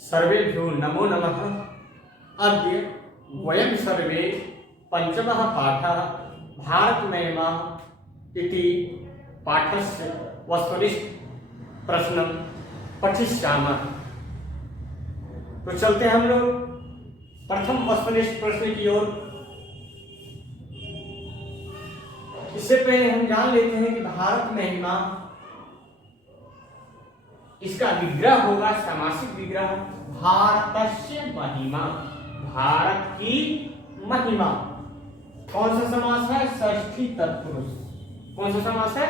सर्वेभ्यो नमो नमः। अद्य वयं सर्वे पञ्चमः पाठः भारतमहिमा इति पाठस्य वस्तुनिष्ठप्रश्नं पठिष्यामः। तो चलते हैं हम लोग प्रथम वस्तुनिष्ठ प्रश्न की ओर। इससे पहले हम जान लेते हैं कि भारत महिमा इसका विग्रह होगा समासिक विग्रह भारतस्य महिमा, भारत की महिमा। कौन सा समास है? षष्ठी तत्पुरुष। कौन सा समास है?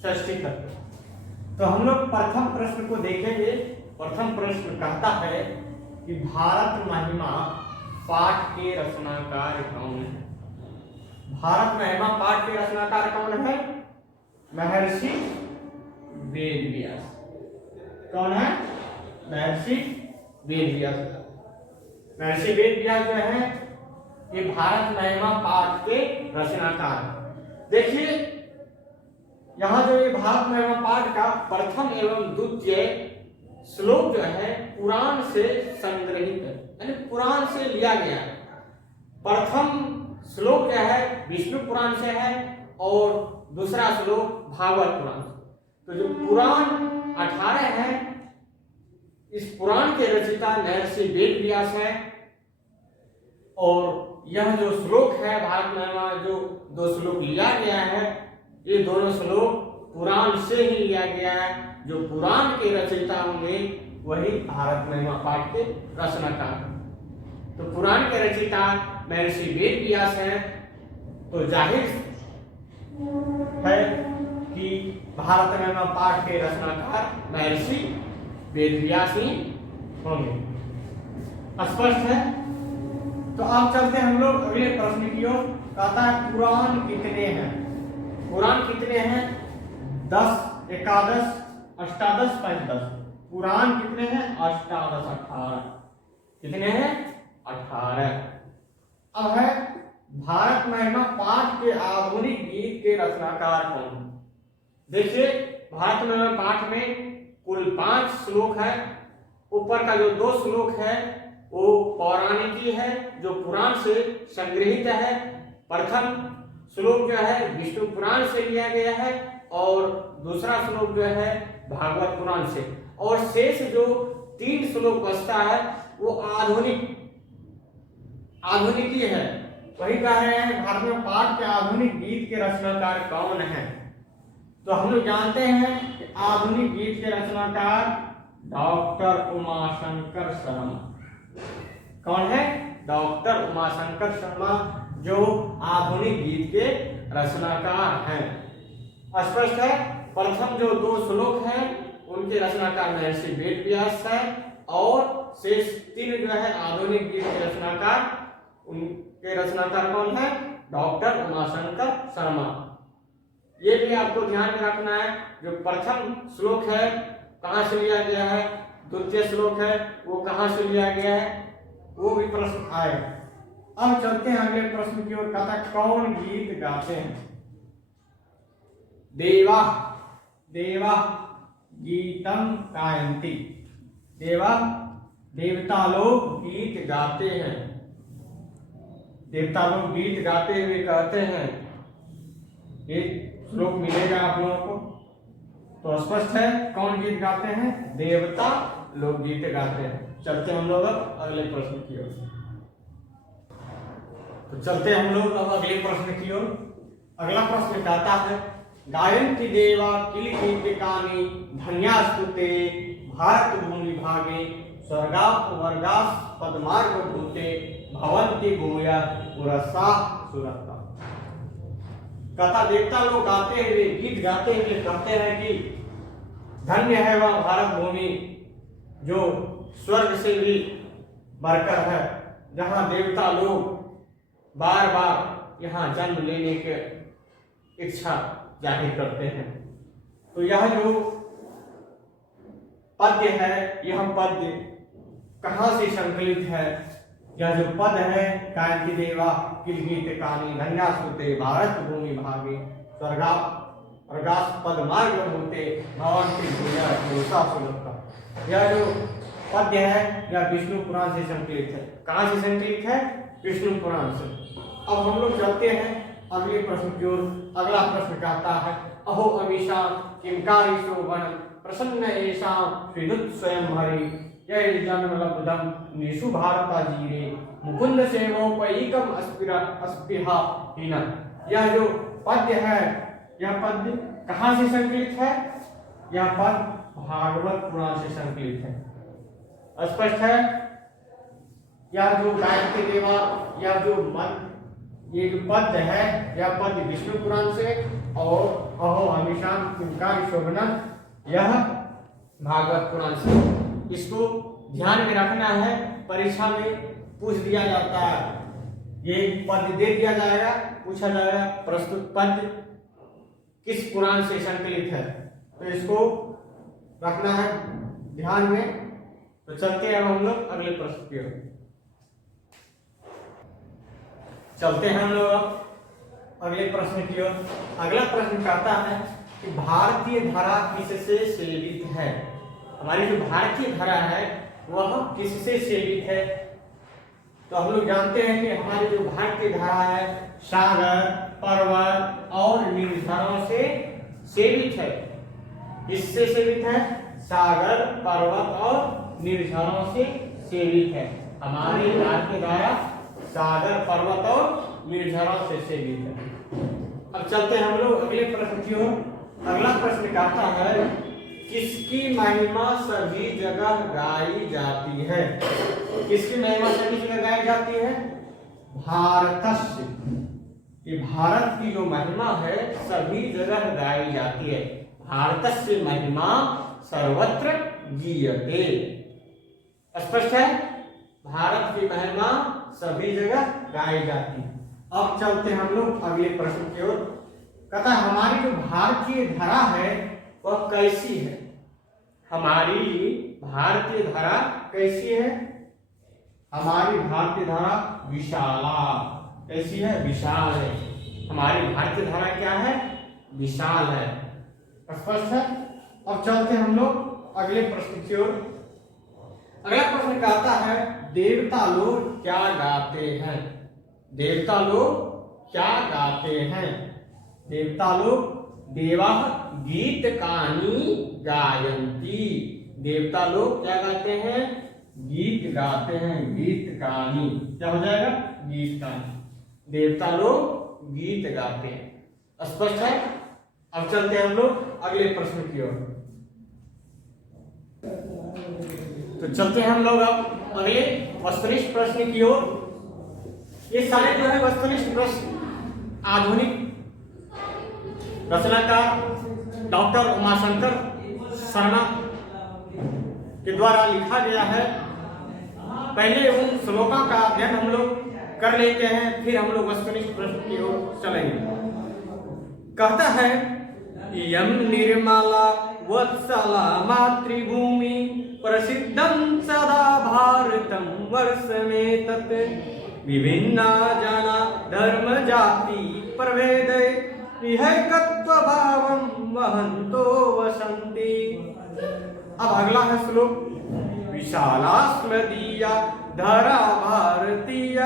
षष्ठी तत्पुरुष। तो हम लोग प्रथम प्रश्न को देखेंगे। प्रथम प्रश्न कहता है कि भारत महिमा पाठ के रचनाकार कौन है? भारत महिमा पाठ के रचनाकार कौन है? महर्षि वेदव्यास। कौन है? महर्षि वेदव्यास। महर्षि वेदव्यास जो है ये भारत महिमा पाठ के रचनाकार। देखिए यहाँ जो ये भारत महिमा पाठ का प्रथम एवं द्वितीय श्लोक जो है पुराण से संग्रहित है, यानी पुराण से लिया गया है। प्रथम श्लोक जो है विष्णु पुराण से है और दूसरा श्लोक भागवत पुराण से। तो जो पुराण 18 है, इस पुराण के रचयिता महर्षि वेदव्यास है और यह जो श्लोक है भारत महिमा, जो दो श्लोक लिया गया है, ये दोनों श्लोक पुराण से ही लिया गया है। जो पुराण के रचयिता होंगे वही भारत महिमा पाठ के रचनाकार। तो पुराण के रचयिता महर्षि वेदव्यास हैं, तो जाहिर है कि भारत महिमा पाठ के रचनाकार महर्षि वेदव्यास ही होंगे। स्पष्ट है? तो अब चलते हैं हम लोग अगले प्रश्न की ओर। कहता है पुराण कितने हैं? पुराण कितने हैं? 10, 11, अष्टादश, पंचदश। पुराण कितने हैं? अष्टादश, 18। कितने हैं? 18। अब है भारत महिमा पाठ के आधुनिक गीत के रचनाकार कौन? देखिए भारत महिमा पाठ में कुल 5 श्लोक है। ऊपर का जो 2 श्लोक है वो पौराणिकी है, जो पुराण से संग्रहित है। प्रथम श्लोक जो है विष्णु पुराण से लिया गया है और दूसरा श्लोक जो है भागवत पुराण से। और शेष जो 3 श्लोक बचता है वो आधुनिकी है। वही कह रहे हैं भारत में पाठ के आधुनिक गीत के रचनाकार कौन है? तो हम लोग जानते हैं कि आधुनिक गीत के रचनाकार डॉक्टर उमाशंकर शर्मा। कौन है? डॉक्टर उमाशंकर शर्मा, जो आधुनिक गीत के रचनाकार हैं। स्पष्ट है? प्रथम जो 2 श्लोक हैं उनके रचनाकार महर्षि वेदव्यास है और शेष 3 जो है आधुनिक गीत के रचनाकार, उनके रचनाकार कौन है? डॉक्टर उमाशंकर शर्मा। ये भी आपको ध्यान में रखना है। जो प्रथम श्लोक है कहाँ से लिया गया है, द्वितीय श्लोक है वो कहाँ से लिया गया है, वो भी प्रश्न आए। अब चलते हैं अगले प्रश्न की ओर। कहता कौन गीत गाते हैं? देवा देवा गीतम गायन्ति। देवा देवता लोग गीत गाते हैं। देवता लोग गीत गाते हुए कहते हैं। ये श्लोक मिलेगा आप लोगों को। तो स्पष्ट है कौन गीत गाते हैं? देवता लोग गीत गाते हैं। चलते हम लोग अब अगले प्रश्न की ओर। तो चलते हम लोग अब अगले प्रश्न की ओर। अगला प्रश्न कहता है गायन्ति देवा किल गीतिकानि धन्यास्तुते भारत भूमि भागे स्वर्गात् वर्गात् पद्मार्ग भूते भवन्ति भूया पुरस्सा सुरता। कथा देवता लोग गाते हुए, गीत गाते हुए कहते हैं कि धन्य है वह भारत भूमि जो स्वर्ग से भी बढ़कर है, जहां देवता लोग बार बार यहाँ जन्म लेने की इच्छा जाहिर करते हैं। तो यह जो पद्य है, यह पद्य कहाँ से संकलित है? यह जो पद है गायन्ति देवा किल गीतिकानि धन्यास्तुते भारत भूमि भागे स्वर्गात् पद्मार्ग भूते भवन्ति भूया पुरस्सा सुरता। यह जो पद्य है या विष्णु पुराण से संकलित है? कहाँ से संकलित है? विष्णु पुराण से। अब हम लोग चलते हैं अगले प्रश्न की ओर। अगला प्रश्न कहता है अहो अमीषा किंकारी शोभन प्रसन्न ऐसा श्रीदुत स्वयं हरि यह जन्म लब्धम निशु भारता जीरे मुकुंद सेवोपैकम अस्पृहा हीना। यह जो पद्य है, यह पद्य कहाँ से संकलित है? यह पद्य भागवत पुराण से संकलित है। स्पष्ट है? यह जो गायत्री देवा, यह जो ये जो पद्य है, यह पद्य विष्णु पुराण से, और अहो हमेशा किंकारी शोभना यह भागवत पुराण से। इसको ध्यान में रखना है, परीक्षा में पूछ दिया जाता है। ये पद्य दे दिया जाएगा, पूछा जाएगा प्रस्तुत पद्य किस पुराण से संकलित है, तो इसको रखना है ध्यान में। तो चलते हैं हम लोग अगले प्रश्न की ओर। चलते हैं हम लोग अगले प्रश्न की ओर। अगला प्रश्न कहता है कि भारतीय धरा किससे सेवित है? हमारी जो भारतीय धरा है वह किससे सेवित है? तो हम लोग जानते हैं कि हमारी जो भारतीय धरा है सागर, पर्वत और निर्झरों से सेवित है। किससे सेवित है? सागर, पर्वत और निर्झरों से सेवित है। हमारी भारतीय धरा सागर, पर्वत और निर्झरों से सेवित है। अब चलते हैं हम लोग अगले प्रश्न की ओर। अगला प्रश्न कहता है किसकी महिमा सभी जगह गाई जाती है? किसकी महिमा सभी जगह गाई जाती है? भारतस्य। ये भारत की जो महिमा है सभी जगह गाई जाती है। भारतस्य महिमा सर्वत्र गीयते। स्पष्ट है? भारत की महिमा सभी जगह गाई जाती है। अब चलते हैं हम लोग अगले प्रश्न की ओर। कहता है हमारी जो भारतीय धरा है वह कैसी है? हमारी भारतीय धरा कैसी है? हमारी भारतीय धरा विशाला। कैसी है? विशाल है। हमारी भारतीय धरा क्या है? विशाल है। स्पष्ट है? अब चलते हैं हम लोग अगले प्रश्न की ओर। अगला प्रश्न कहता है देवता लोग क्या गाते हैं? देवता लोग क्या गाते हैं? देवता लोग देवा गीत कहानी गायंती। देवता लोग क्या गाते हैं? गीत गाते हैं। गीत कहानी क्या हो जाएगा? गीत कहानी। देवता लोग गीत गाते हैं। स्पष्ट है? अब चलते हैं हम लोग अगले प्रश्न की ओर। तो चलते हैं हम लोग अब अगले वस्तुनिष्ठ प्रश्न की ओर। ये सारे जो है वस्तुनिष्ठ प्रश्न आधुनिक रचनाकार डॉक्टर उमाशंकर शर्मा के द्वारा लिखा गया है। पहले उन श्लोकों का अध्ययन हम लोग कर लेते हैं, फिर हम लोग वस्तुनिष्ठ प्रश्न की ओर चलेंगे। कहता है यम निर्मला वत्सला मातृभूमि प्रसिद्धं सदा भारतं वर्षमेतत् विभिन्ना जना धर्म जाति प्रभेदे विहैकत्वभावं वहन्तो वसन्ति। अब अगला है श्लोक। विशाला स्मदीया धरा भारतीय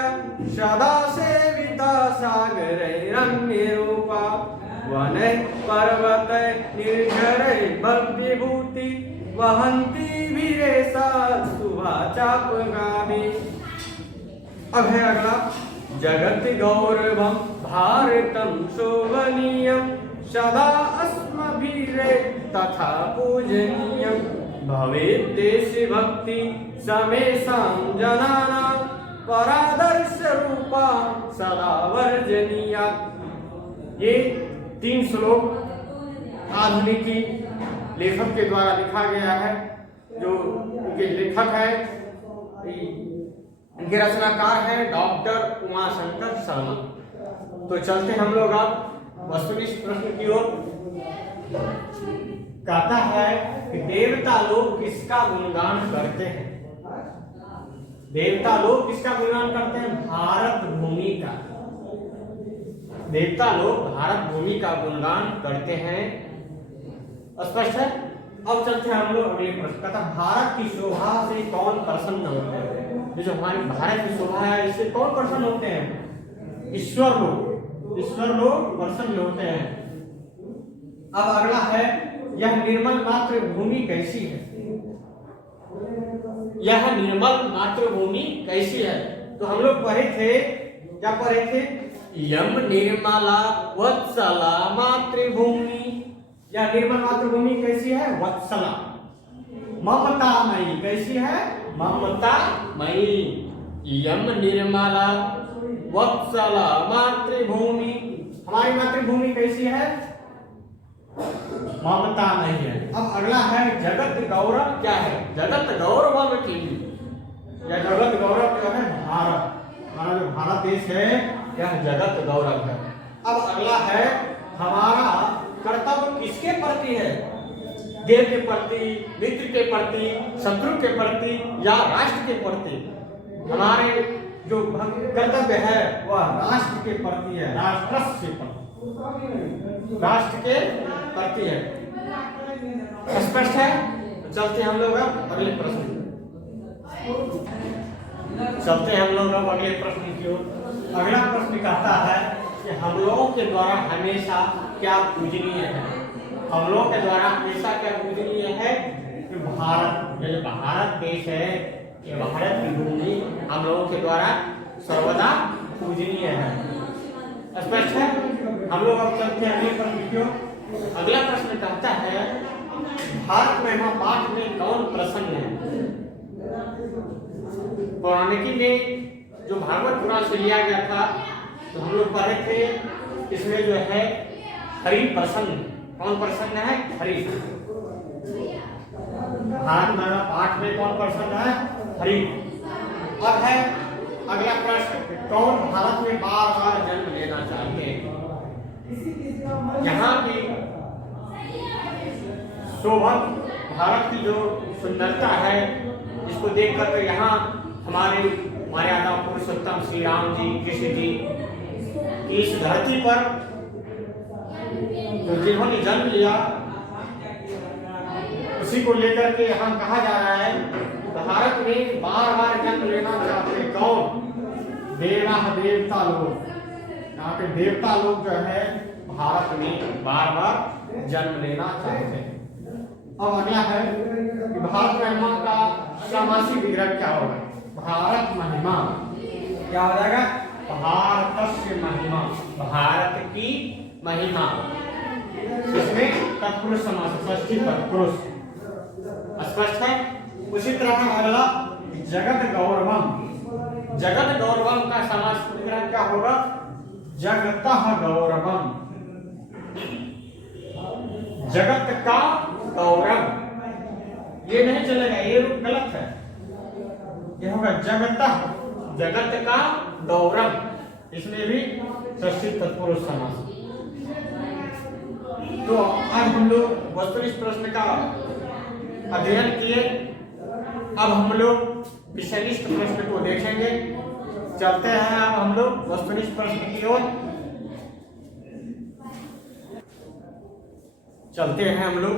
सदा सेविता सागरैरन्यरूपा वनै पर्वतै निर्झरै भव्यभूति वहन्ति वीरेशा शुभा चापगामी। अब है अगला जगत गौरवं भारतं शोभनीयं सदा अस्मभीरे तथा पूजनीयं भवेत् देशभक्ति समेषां जनानां परादर्श रूपा सदा वर्जनीया। ये 3 श्लोक आधुनिक लेखक के द्वारा लिखा गया है। जो इनके लेखक है, इनके रचनाकार है डॉक्टर उमाशंकर शर्मा। तो चलते हम लोग अब वस्तुनिष्ठ प्रश्न की ओर। कहता है कि देवता लोग किसका गुणगान करते हैं? देवता लोग किसका गुणगान करते हैं? भारत भूमि का। देवता लोग भारत भूमि का गुणगान करते हैं। स्पष्ट है? अब चलते हैं हम लोग अगले प्रश्न। कहता भारत की शोभा से कौन प्रसन्न होते हैं? ये जो हमारी भारत की शोभा है इससे कौन प्रसन्न होते हैं? ईश्वर लोग प्रसन्न होते हैं। अब अगला है, यह निर्मल मातृभूमि कैसी है? यह निर्मल मातृभूमि कैसी है? तो हम लोग पढ़े थे, क्या पढ़े थे? यम निर्मला वत्सला मातृभूमि। यह निर्मल मातृभूमि कैसी है? वत्सला, ममतामयी। कैसी है? ममतामयी। यम निर्मला वत्सला मातृभूमि। हमारी मातृभूमि कैसी है? ममतामयी है। अब अगला है, जगत गौरव क्या है? जगत गौरव की, यह जगत गौरव क्या है? भारत। हमारा जो भारत देश है यह जगत गौरव है। अब अगला है, हमारा कर्तव्य किसके प्रति है? देव के प्रति, मित्र के प्रति, शत्रु के प्रति या राष्ट्र के प्रति? हमारे जो कर्तव्य है वह राष्ट्र के प्रति है, राष्ट्र के प्रति है। स्पष्ट है? तो चलते हम लोग अब अगले प्रश्न की ओर। अगला प्रश्न कहता है कि हम लोगों के द्वारा हमेशा क्या पूजनीय है? हम लोगों के द्वारा हमेशा क्या पूजनीय है? कि भारत, ये भारत देश है, ये भारत की भूमि हम लोगों के द्वारा सर्वदा पूजनीय है। स्पष्ट है? हम लोग अब चलते हैं अगले प्रश्न की ओर। अगला प्रश्न कहता है, भारत महिमा पाठ में कौन प्रसन्न है? पौराणिकी में जो भागवत पुराण से लिया गया था तो हम लोग पढ़े थे, इसमें जो है हरि प्रसन्न। कौन प्रसन्न है? हरि। भारत महिमा पाठ में कौन प्रसन्न है? हरि। अब है अगला प्रश्न, कौन भारत में बार बार जन्म लेना चाहते हैं? यहाँ की शोभन, भारत की जो सुंदरता है इसको देख कर यहाँ हमारे मर्यादा पुरुषोत्तम श्री राम जी, कृष्ण जी इस धरती पर तो जिन्होंने जन्म लिया उसी को लेकर के यहाँ कहा जा रहा है, भारत में बार बार जन्म लेना चाहते कौन? देवता लोग। यहाँ पे देवता लोग जो है भारत में बार बार जन्म लेना चाहते हैं। अब अगला है कि भारत महिमा का समासिक विग्रह क्या होगा? भारत महिमा क्या हो जाएगा? भारतस्य महिमा, भारत की महिमा। इसमें तत्पुरुष समास, षष्ठी तत्पुरुष। स्पष्ट है? उसी तरह अगला, जगत गौरवम। जगत गौरवम का समास विग्रह क्या होगा? जगतः गौरवम। जगत का गौरव, ये नहीं चलेगा, ये रूप गलत है। ये होगा जगतः, जगत का गौरव। इसमें भी षष्ठी तत्पुरुष समास। तो आज हम लोग वस्तुनिष्ठ प्रश्न का अध्ययन किए। अब हम लोग विषयनिष्ठ प्रश्न को देखेंगे। चलते हैं अब हम लोग वस्तुनिष्ठ प्रश्न की ओर। चलते हैं हम लोग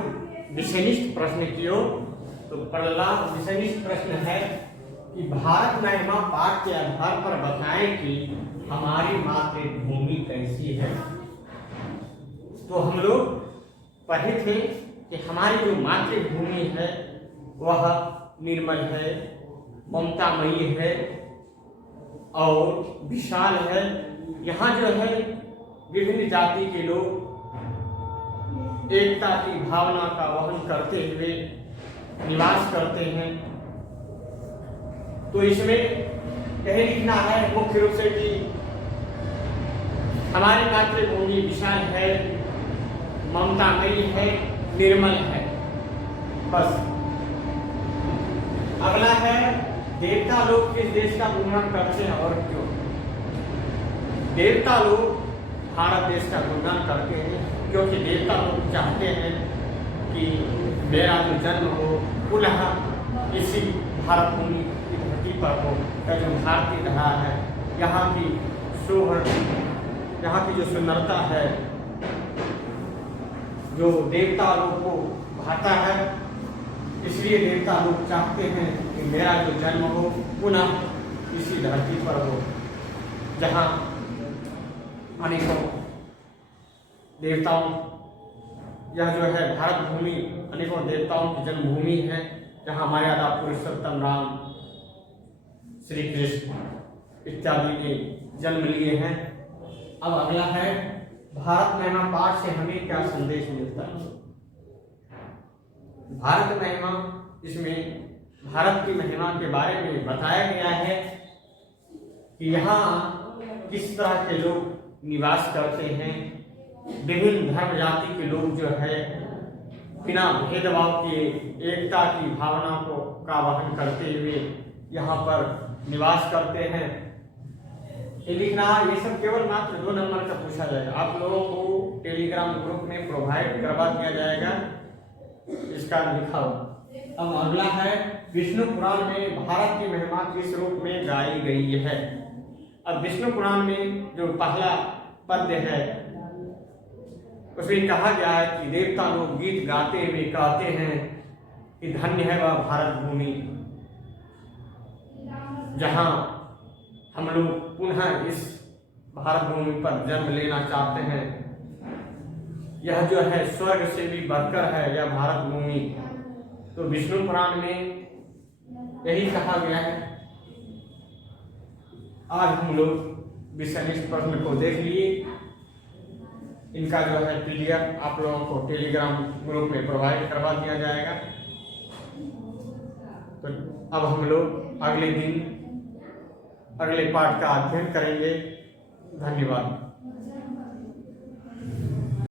विषयनिष्ठ प्रश्न की ओर। तो पहला विषयनिष्ठ प्रश्न है कि भारत महिमा पाठ के आधार पर बताएं कि हमारी मातृभूमि कैसी है। तो हम लोग पढ़े थे कि हमारी जो मातृभूमि है वह निर्मल है, ममतामयी है और विशाल है। यहाँ जो है विभिन्न जाति के लोग एकता की भावना का वहन करते हुए निवास करते हैं। तो इसमें यही लिखना है मुख्य रूप से कि हमारी मातृभूमि विशाल है, ममतामयी है, निर्मल है। बस। अगला है, देवता लोग किस देश का गुणगान करते हैं और क्यों? देवता लोग भारत देश का गुणगान करते हैं क्योंकि देवता लोग चाहते हैं कि मेरा जो जन्म हो पुनः इसी भारत भूमि की धरती पर हो। जो भारतीय धरा है, यहाँ की शोभा, यहाँ की जो सुंदरता है, जो देवता लोग को भाता है, इसलिए देवता लोग चाहते हैं कि मेरा जो जन्म हो पुनः इसी धरती पर हो, जहाँ अनेकों देवताओं, यह जो है भारत भूमि अनेकों देवताओं की जन्मभूमि है, जहाँ मर्यादा पुरुषोत्तम राम, श्री कृष्ण इत्यादि ने जन्म लिए हैं। अब अगला है भारत महिमा पाठ से हमें क्या संदेश मिलता है। भारत महिमा, इसमें भारत की महिमा के बारे में बताया गया है कि यहाँ किस तरह के लोग निवास करते हैं। विभिन्न धर्म जाति के लोग जो है बिना भेदभाव के एकता की भावना को का वहन करते हुए यहाँ पर निवास करते हैं। ये लिखना, ये सब केवल मात्र 2 नंबर का पूछा जाएगा। आप लोगों को टेलीग्राम ग्रुप में प्रोवाइड करवा दिया जाएगा इसका लिखा हुआ। अब अगला है विष्णु पुराण में भारत की महिमा किस रूप में गाई गई है। अब विष्णु पुराण में जो पहला पद्य है उसमें कहा गया है कि देवता लोग गीत गाते हुए कहते हैं कि धन्य है वह भारत भूमि, जहां हम लोग पुनः इस भारत भूमि पर जन्म लेना चाहते हैं। यह जो है स्वर्ग से भी बढ़कर है यह भारत भूमि। तो विष्णु पुराण में यही कहा गया है। आज हम लोग विषयनिष्ठ प्रश्न को देख लिए। इनका जो है PDF आप लोगों को टेलीग्राम ग्रुप में प्रोवाइड करवा दिया जाएगा। तो अब हम लोग अगले दिन अगले पाठ का अध्ययन करेंगे। धन्यवाद।